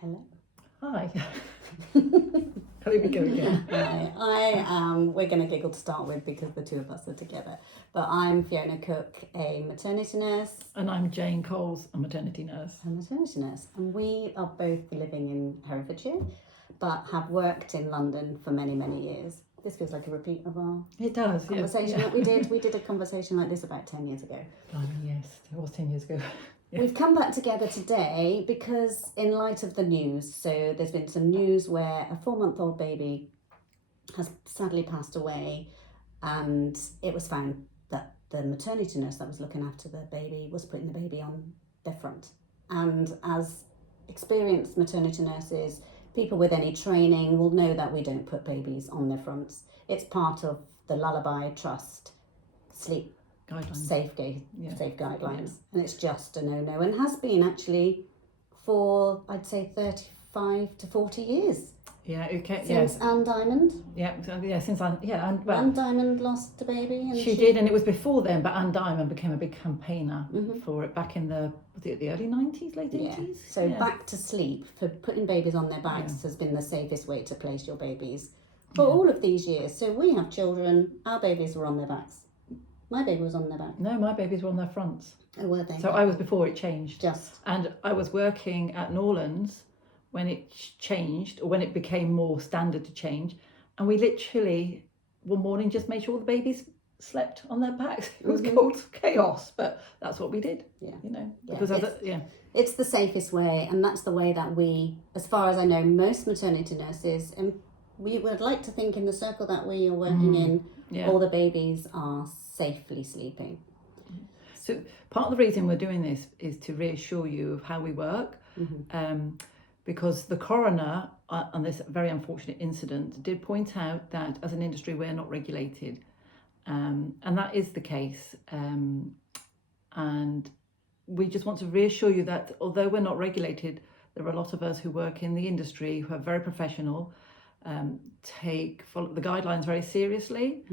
Hello. Hi. How did we go again? Hi, we're going to giggle to start with because the two of us are together. But I'm Fiona Cooke, a maternity nurse. And I'm Jane Cowels, a maternity nurse. And we are both living in Herefordshire, but have worked in London for many, many years. This feels like a repeat of our conversation that we did. We did a conversation like this about 10 years ago. Yes, it was 10 years ago. Yeah. We've come back together today because in light of the news, so there's been some news where a 4-month-old baby has sadly passed away, and it was found that the maternity nurse that was looking after the baby was putting the baby on their front. And as experienced maternity nurses, people with any training will know that we don't put babies on their fronts. It's part of the Lullaby Trust sleep guidelines. Safe guidelines, and it's just a no-no, and has been actually for I'd say 35 to 40 years. Since Anne Diamond. Anne Diamond lost a baby, and she did, and it was before then. But Anne Diamond became a big campaigner for it back in the early 90s, late 80s. So back to sleep for putting babies on their backs has been the safest way to place your babies for all of these years. So we have children. Our babies were on their backs. My baby was on their back. No, my babies were on their fronts. Oh, were they? So I was before it changed. Just. And I was working at Norlands when it changed, or when it became more standard to change. And we literally, one morning, just made sure the babies slept on their backs. It was called chaos, but that's what we did. Because it's the safest way, and that's the way that we, as far as I know, most maternity nurses, and we would like to think in the circle that we are working in, all the babies are safely sleeping. So part of the reason we're doing this is to reassure you of how we work, because the coroner on this very unfortunate incident did point out that as an industry we're not regulated, and that is the case, and we just want to reassure you that although we're not regulated, there are a lot of us who work in the industry who are very professional, follow the guidelines very seriously.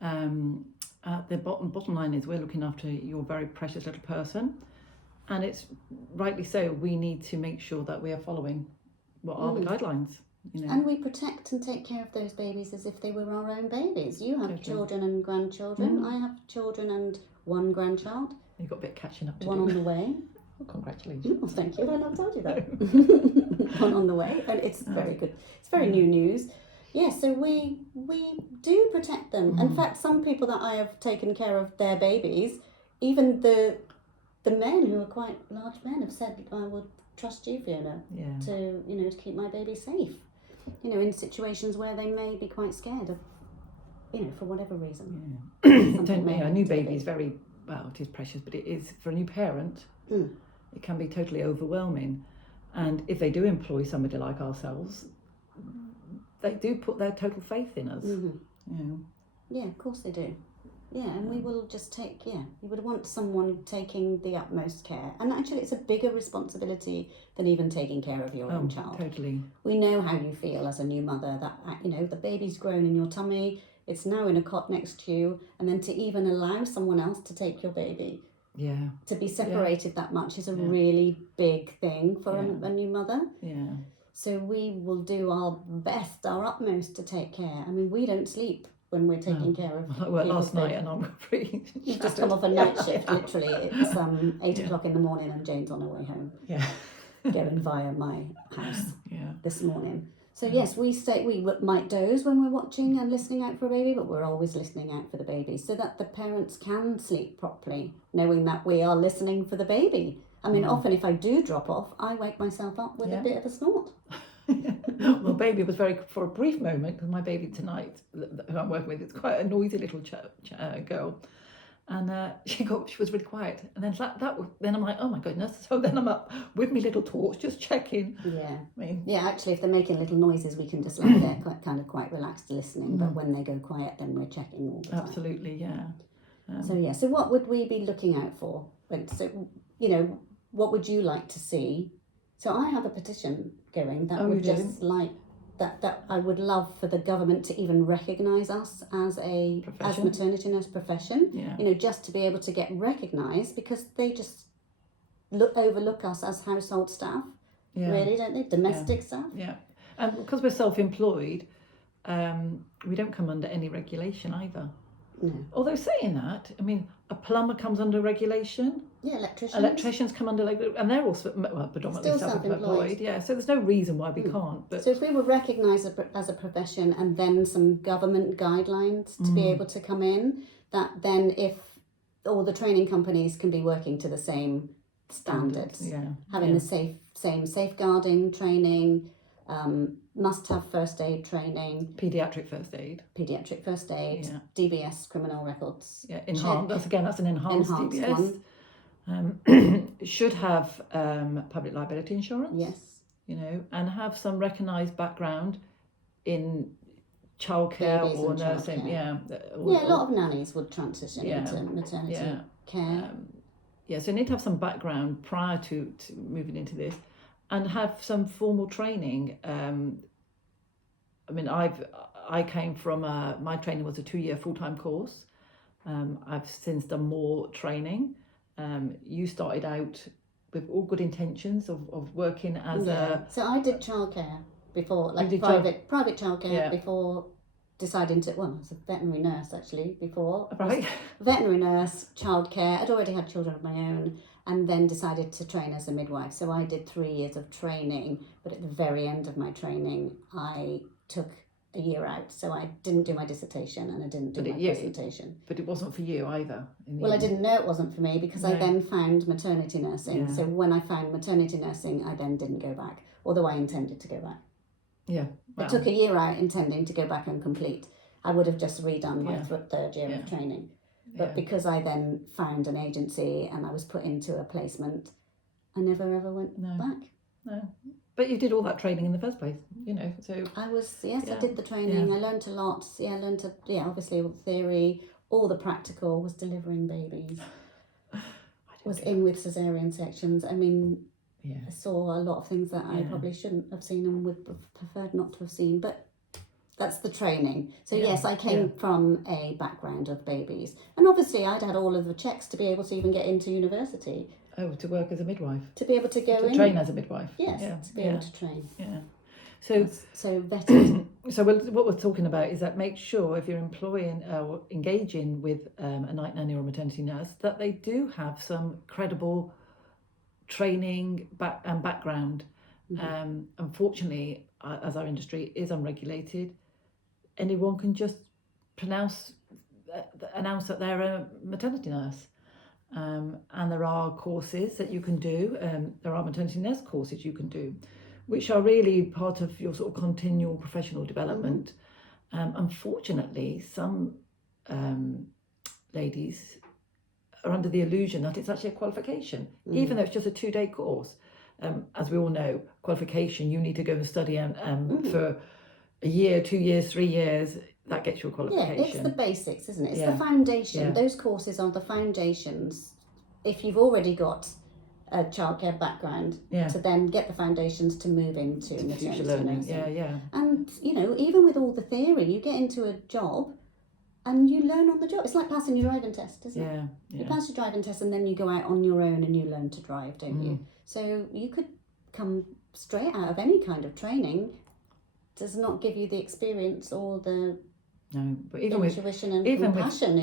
The bottom line is we're looking after your very precious little person, and it's rightly so. We need to make sure that we are following what are the guidelines. And we protect and take care of those babies as if they were our own babies. You have children and grandchildren. I have children and one grandchild. You've got a bit of catching up to One do. on the way. Well, congratulations. Oh, thank you. I've not told you that. One on the way, and it's very good. It's very new news. Yeah, so we do protect them. In fact, some people that I have taken care of their babies, even the men who are quite large men have said, I would trust you, Fiona, to keep my baby safe. In situations where they may be quite scared of, for whatever reason. A new baby is very, well, it is precious, but it is, for a new parent, it can be totally overwhelming. And if they do employ somebody like ourselves, they do put their total faith in us. Yeah, of course they do. Yeah, and we will just you would want someone taking the utmost care. And actually, it's a bigger responsibility than even taking care of your own child. Totally. We know how you feel as a new mother, that, the baby's grown in your tummy, it's now in a cot next to you, and then to even allow someone else to take your baby. Yeah. To be separated that much is a really big thing for a new mother. Yeah. So we will do our best, our utmost to take care. I mean, we don't sleep when we're taking care of I worked last night and I'm pretty You've just come off a night shift, literally. It's 8 o'clock in the morning and Jane's on her way home. Yeah. Going via my house this morning. So yes, we might doze when we're watching and listening out for a baby, but we're always listening out for the baby so that the parents can sleep properly, knowing that we are listening for the baby. I mean, often if I do drop off, I wake myself up with a bit of a snort. Well, baby was for a brief moment, because my baby tonight, who I'm working with, is quite a noisy little girl, and she was really quiet, and then then I'm like, oh my goodness. So then I'm up with my little torch, just checking. Actually, if they're making little noises, we can just lie there quite relaxed listening. But when they go quiet, then we're checking all the time. Absolutely, yeah. So what would we be looking out for? So what would you like to see? So I have a petition going that would just like that I would love for the government to even recognise us as maternity nurse profession. Just to be able to get recognised, because they just overlook us as household staff. really, don't they? Domestic staff. Yeah, and because we're self-employed, we don't come under any regulation either. No. Although saying that, I mean, a plumber comes under regulation. Yeah, electricians. Electricians come under, and they're also predominantly Still self-employed. Yeah, so there's no reason why we can't. But so if we were recognised as a profession, and then some government guidelines to be able to come in, that then if all the training companies can be working to the same standards, having the same safeguarding training, must have first aid training, paediatric first aid, DBS criminal records, enhanced. That's an enhanced DBS. One. Should have public liability insurance. Yes. And have some recognised background in childcare or nursing. Childcare. A lot of nannies would transition into maternity care. So you need to have some background prior to moving into this, and have some formal training. I mean, I came from my training was a 2-year full-time course. I've since done more training. You started out with all good intentions of working as a... So I did childcare before, like private childcare before deciding to, well, I was a veterinary nurse actually before. Right. Veterinary nurse, childcare. I'd already had children of my own, and then decided to train as a midwife. So I did 3 years of training, but at the very end of my training, I took a year out. So I didn't do my dissertation and I didn't do my presentation. But it wasn't for you either. I didn't know it wasn't for me because I then found maternity nursing. So when I found maternity nursing, I then didn't go back, although I intended to go back. Yeah. Wow. I took a year out intending to go back and complete. I would have just redone my third year of training. But because I then found an agency and I was put into a placement, I never ever went back. No. But you did all that training in the first place, so... I was, I did the training. I learned a lot. I learned obviously all the theory, all the practical, was delivering babies. Was in with caesarean sections. I mean... Yeah. I saw a lot of things that I probably shouldn't have seen and would have preferred not to have seen, but that's the training. So yes, I came from a background of babies, and obviously I'd had all of the checks to be able to even get into university. Oh, to work as a midwife. To be able to go in. Train as a midwife. Yes, to be able to train. Yeah. So vetted. So what we're talking about is that make sure if you're employing or engaging with a night nanny or a maternity nurse that they do have some credible training and background. Unfortunately, as our industry is unregulated, anyone can just announce that they're a maternity nurse, and there are courses that you can do. There are maternity nurse courses you can do, which are really part of your sort of continual professional development. Unfortunately, some ladies are under the illusion that it's actually a qualification, even though it's just a 2-day course. As we all know, qualification, you need to go and study for a year, 2 years, 3 years. That gets you a qualification. Yeah, it's the basics, isn't it? It's the foundation. Yeah. Those courses are the foundations. If you've already got a childcare background, to then get the foundations to move into maternity learning. nursing. And, even with all the theory, you get into a job and you learn on the job. It's like passing your driving test, isn't it? You pass your driving test and then you go out on your own and you learn to drive, don't you? So you could come straight out of any kind of training. Does not give you the experience or the but even intuition and compassion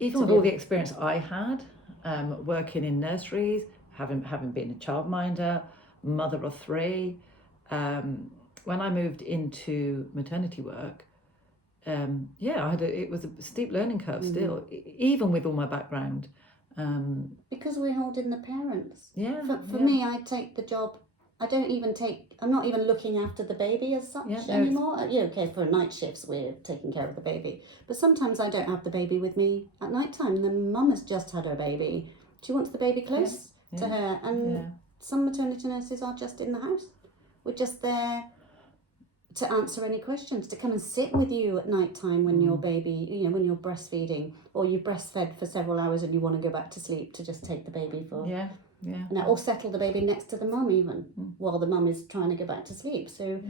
even with all the experience I had working in nurseries, having been a childminder, mother of 3, when I moved into maternity work, it was a steep learning curve still, even with all my background. Because we're holding the parents. For me, I take the job. I'm not even looking after the baby as such anymore. For night shifts, we're taking care of the baby. But sometimes I don't have the baby with me at night time. The mum has just had her baby. She wants the baby close to her. And some maternity nurses are just in the house. We're just there to answer any questions, to come and sit with you at night time when your baby, when you're breastfeeding, or you breastfed for several hours and you want to go back to sleep, to just take the baby for... or settle the baby next to the mum even while the mum is trying to go back to sleep. So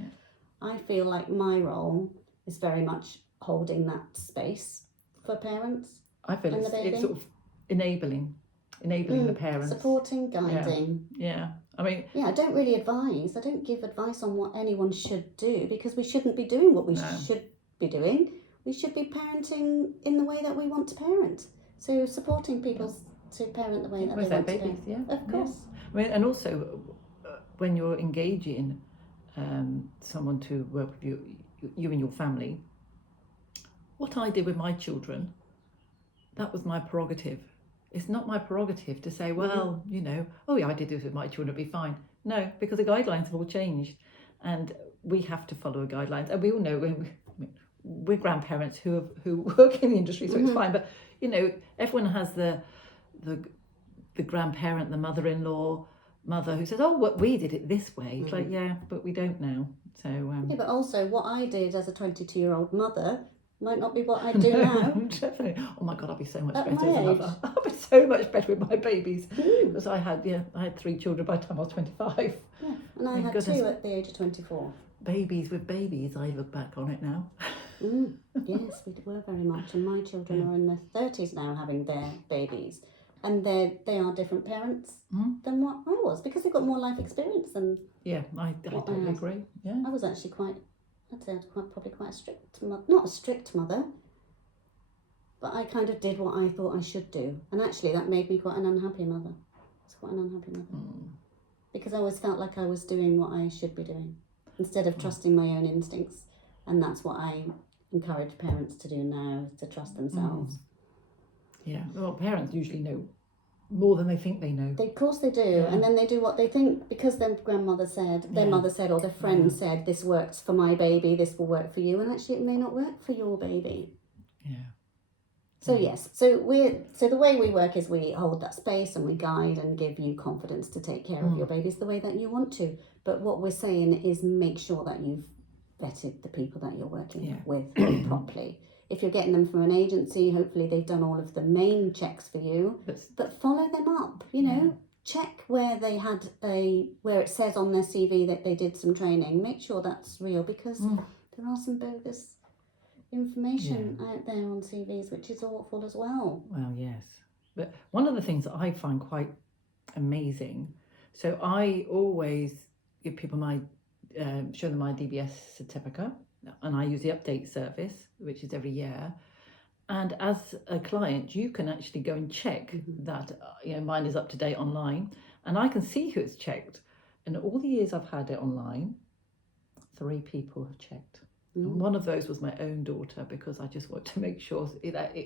I feel like my role is very much holding that space for parents. I feel it's sort of enabling. enabling the parents. Supporting, guiding. Yeah. I mean... Yeah, I don't really advise. I don't give advice on what anyone should do, because we shouldn't be doing what we should be doing. We should be parenting in the way that we want to parent. So supporting people to parent the way that they want babies, to. Yeah, of course. I mean, and also when you're engaging someone to work with you and your family, what I did with my children, that was my prerogative. It's not my prerogative to say, well, you know, oh yeah, I did this with my children, it'll be fine. No, because the guidelines have all changed, and we have to follow guidelines. And we all know we're grandparents who work in the industry, so it's fine. But you know, everyone has the grandparent, the mother-in-law, mother who says, oh, we did it this way. It's like, yeah, but we don't now. So yeah, but also what I did as a 22-year-old mother might not be what I do now. Definitely. Oh my God, I'll be so much At better my as a age. mother. I'll be so much better with my babies, because I had 3 children by the time I was 25. Yeah, and I had 2 at the age of 24. Babies with babies, I look back on it now. Yes, we were very much, and my children are in their 30s now having their babies, and they are different parents than what I was, because they've got more life experience than I totally agree. Yeah, I was actually I'd say I was probably quite a strict mother, not a strict mother, but I kind of did what I thought I should do, and actually that made me quite an unhappy mother. It's quite an unhappy mother, because I always felt like I was doing what I should be doing instead of trusting my own instincts, and that's what I encourage parents to do now, to trust themselves. Yeah, well, parents usually know more than they think they know. Of course they do, and then they do what they think, because their grandmother said, their mother said, or their friend said, this works for my baby, this will work for you, and actually it may not work for your baby. Yeah. So yes, so the way we work is we hold that space and we guide and give you confidence to take care of your babies the way that you want to. But what we're saying is make sure that you've vetted the people that you're working with properly. If you're getting them from an agency, hopefully they've done all of the main checks for you, but follow them up, you know, check where they had where it says on their CV that they did some training, make sure that's real, because there are some bogus information out there on CVs, which is awful as well. Well, yes. But one of the things that I find quite amazing, so I always give people show them my DBS certificate, and I use the update service, which is every year. And as a client, you can actually go and check that mine is up to date online, and I can see who it's checked. And all the years I've had it online, 3 people have checked. And one of those was my own daughter, because I just wanted to make sure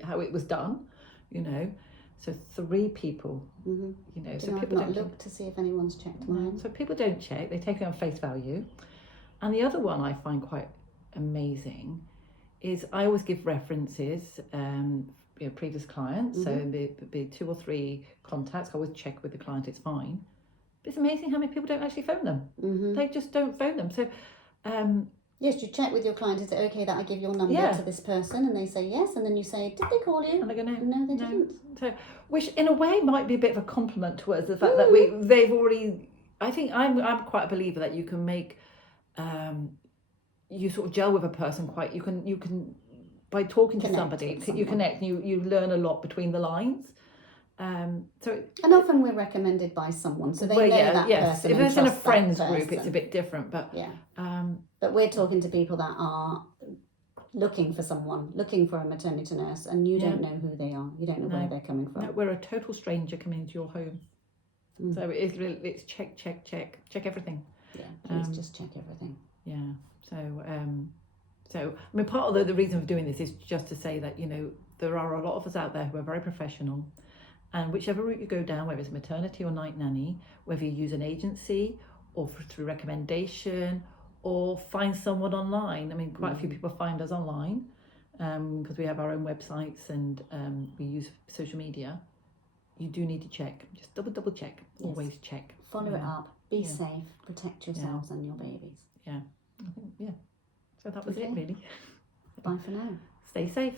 how it was done, you know. So 3 people, you know. So people I've not looked to see if anyone's checked mine. So people don't check; they take it on face value. And the other one I find quite amazing is I always give references, previous clients. So be 2 or 3 contacts. I always check with the client; it's fine. But it's amazing how many people don't actually phone them. They just don't phone them. So. Yes, you check with your client, is it okay that I give your number to this person? And they say yes, and then you say, did they call you? And they go, no, they didn't. So, which in a way might be a bit of a compliment to us, the fact that they've already, I think I'm quite a believer that you can make, you sort of gel with a person you can by talking to somebody, you connect, and you learn a lot between the lines. And often we're recommended by someone, so they know that person. If it's in a friends group, it's a bit different, but but we're talking to people that are looking for a maternity nurse, and you don't know who they are, you don't know where they're coming from. No, we're a total stranger coming into your home, so it's check everything. Yeah, please just check everything. Yeah, so I mean, part of the reason for doing this is just to say that there are a lot of us out there who are very professional. And whichever route you go down, whether it's maternity or night nanny, whether you use an agency or through recommendation or find someone online. I mean, quite a few people find us online because we have our own websites and we use social media. You do need to check. Just double check. Yes. Always check. Follow it up. Be safe. Protect yourselves and your babies. Yeah. I think, So that was it, really. Bye for now. Stay safe.